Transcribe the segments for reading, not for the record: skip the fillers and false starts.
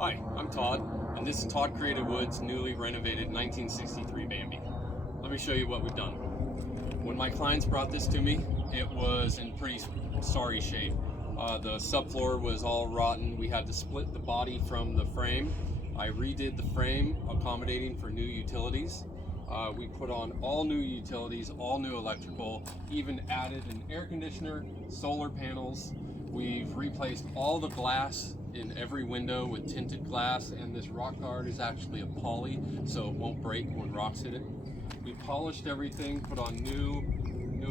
Hi, I'm Todd, and this is Todd Creative Wood's newly renovated 1963 Bambi. Let me show you what we've done. When my clients brought this to me, it was in pretty sorry shape. The subfloor was all rotten. We had to split the body from the frame. I redid the frame, accommodating for new utilities. We put on all new utilities, all new electrical, even added an air conditioner, solar panels. We've replaced all the glass in every window with tinted glass, and this rock guard is actually a poly, so it won't break when rocks hit it. We polished everything, put on new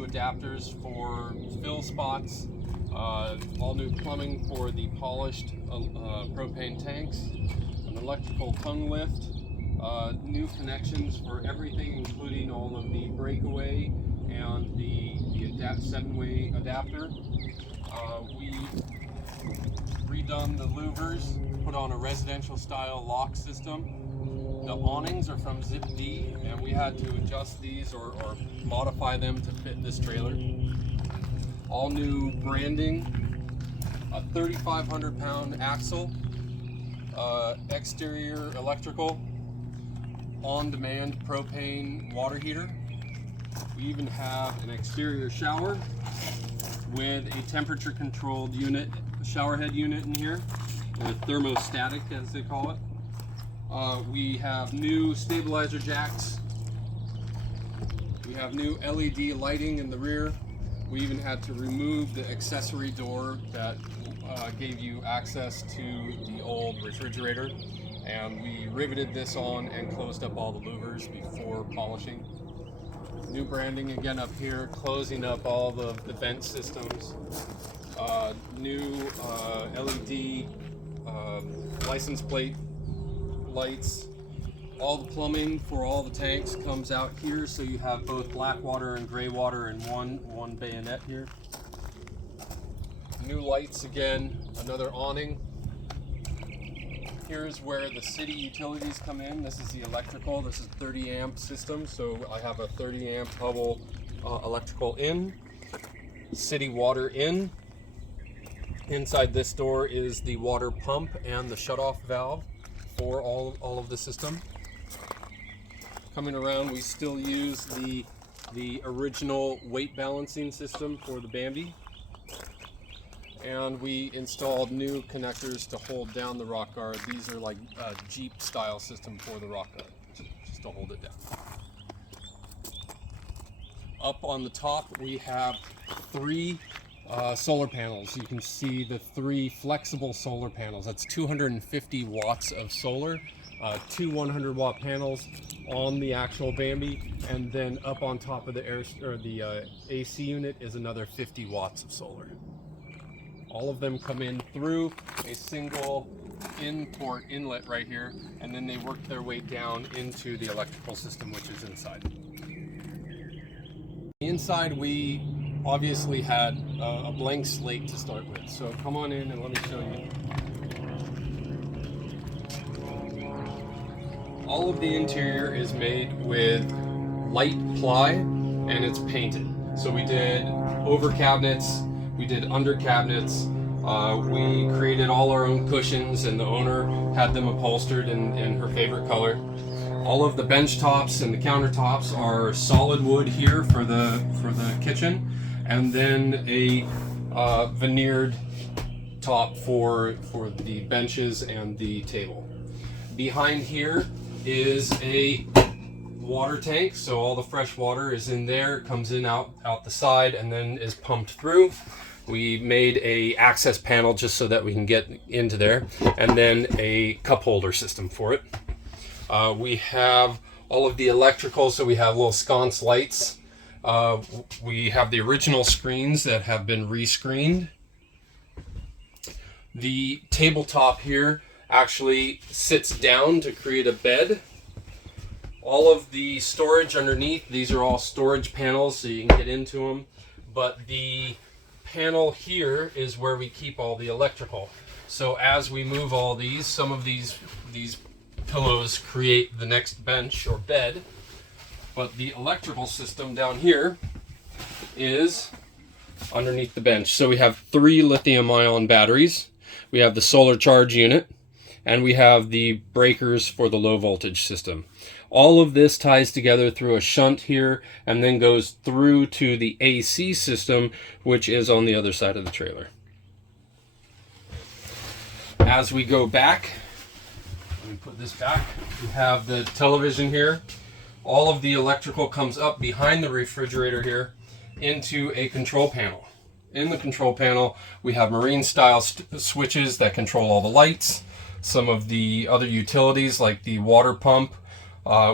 adapters for fill spots, all new plumbing for the polished propane tanks, an electrical tongue lift, new connections for everything, including all of the breakaway and the 7-way adapter. We redone the louvers, put on a residential style lock system. The awnings are from Zip D, and we had to adjust these or modify them to fit this trailer. All new branding, a 3,500 pound axle, exterior electrical, on-demand propane water heater. We even have an exterior shower with a temperature controlled unit, shower head unit in here, with thermostatic as they call it. We have new stabilizer jacks. We have new LED lighting in the rear. We even had to remove the accessory door that gave you access to the old refrigerator. And we riveted this on and closed up all the louvers before polishing. New branding again up here, closing up all the vent systems. New LED license plate lights. All the plumbing for all the tanks comes out here, so you have both black water and gray water in one bayonet here. New lights again, another awning. Here's where the city utilities come in. This is the electrical. This is 30 amp system, so I have a 30 amp Hubble electrical in, city water in. Inside this door is the water pump and the shutoff valve for all of the system. Coming around, we still use the original weight balancing system for the Bambi. And we installed new connectors to hold down the rock guard. These are like a Jeep style system for the rock guard, just to hold it down. Up on the top, we have 3 solar panels. You can see the 3 flexible solar panels. That's 250 watts of solar, 2 100-watt panels on the actual Bambi, and then up on top of the AC unit is another 50 watts of solar. All of them come in through a single in-port inlet right here, and then they work their way down into the electrical system, which is inside. Inside, we obviously had a blank slate to start with, so come on in and let me show you. All of the interior is made with light ply, and it's painted. So we did over cabinets, we did under cabinets, we created all our own cushions, and the owner had them upholstered in her favorite color. All of the bench tops and the countertops are solid wood here for the kitchen, and then a veneered top for the benches and the table. Behind here is a water tank, so all the fresh water is in there, comes in out the side, and then is pumped through. We made a access panel just so that we can get into there, and then a cup holder system for it. We have all of the electrical, so we have little sconce lights. We have the original screens that have been rescreened. The tabletop here actually sits down to create a bed. All of the storage underneath, these are all storage panels, so you can get into them, but the panel here is where we keep all the electrical. So as we move all these, some of these pillows create the next bench or bed, but the electrical system down here is underneath the bench. So we have 3 lithium-ion batteries. We have the solar charge unit, and we have the breakers for the low voltage system. All of this ties together through a shunt here and then goes through to the AC system, which is on the other side of the trailer. As we go back, let me put this back, we have the television here. All of the electrical comes up behind the refrigerator here into a control panel. In the control panel, we have marine style switches that control all the lights, some of the other utilities like the water pump.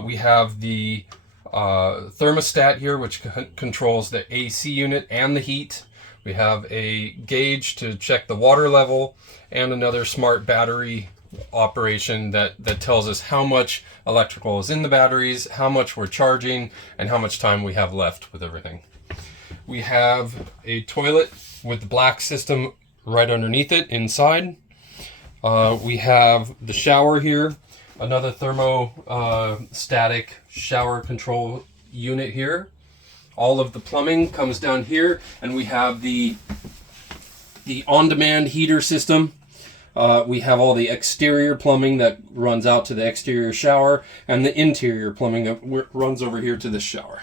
We have the thermostat here, which controls the AC unit and the heat. We have a gauge to check the water level, and another smart battery operation that tells us how much electrical is in the batteries, how much we're charging, and how much time we have left with everything. We have a toilet with the black system right underneath it inside. We have the shower here, another thermostatic shower control unit here. All of the plumbing comes down here, and we have the on-demand heater system. We have all the exterior plumbing that runs out to the exterior shower, and the interior plumbing that runs over here to this shower.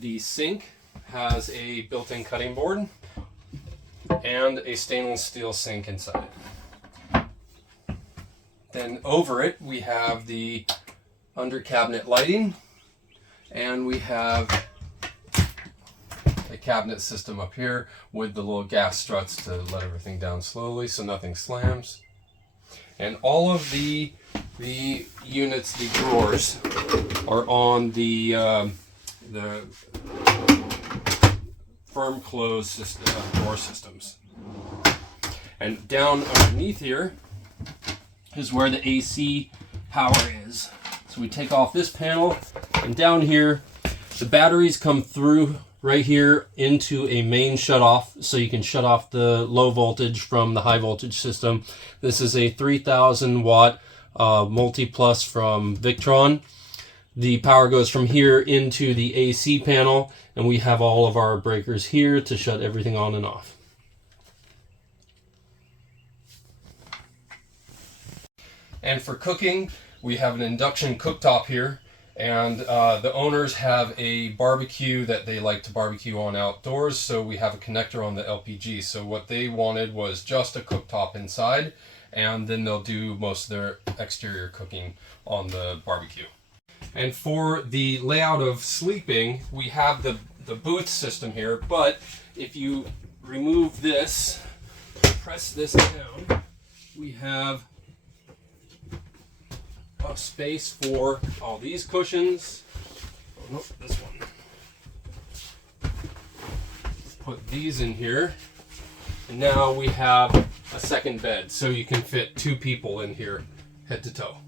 The sink has a built-in cutting board and a stainless steel sink inside it. Then over it we have the under cabinet lighting, and we have a cabinet system up here with the little gas struts to let everything down slowly so nothing slams. And all of the units, the drawers, are on the firm close door systems. And down underneath here is where the AC power is. So we take off this panel, and down here the batteries come through right here into a main shutoff, so you can shut off the low voltage from the high voltage system. This is a 3000 watt multi-plus from Victron. The power goes from here into the AC panel, and we have all of our breakers here to shut everything on and off. And for cooking, we have an induction cooktop here, and the owners have a barbecue that they like to barbecue on outdoors, so we have a connector on the LPG. So what they wanted was just a cooktop inside, and then they'll do most of their exterior cooking on the barbecue. And for the layout of sleeping, we have the booth system here, but if you remove this, press this down, we have a space for all these cushions. Oh, nope, this one. Put these in here, and now we have a second bed, so you can fit 2 people in here head to toe.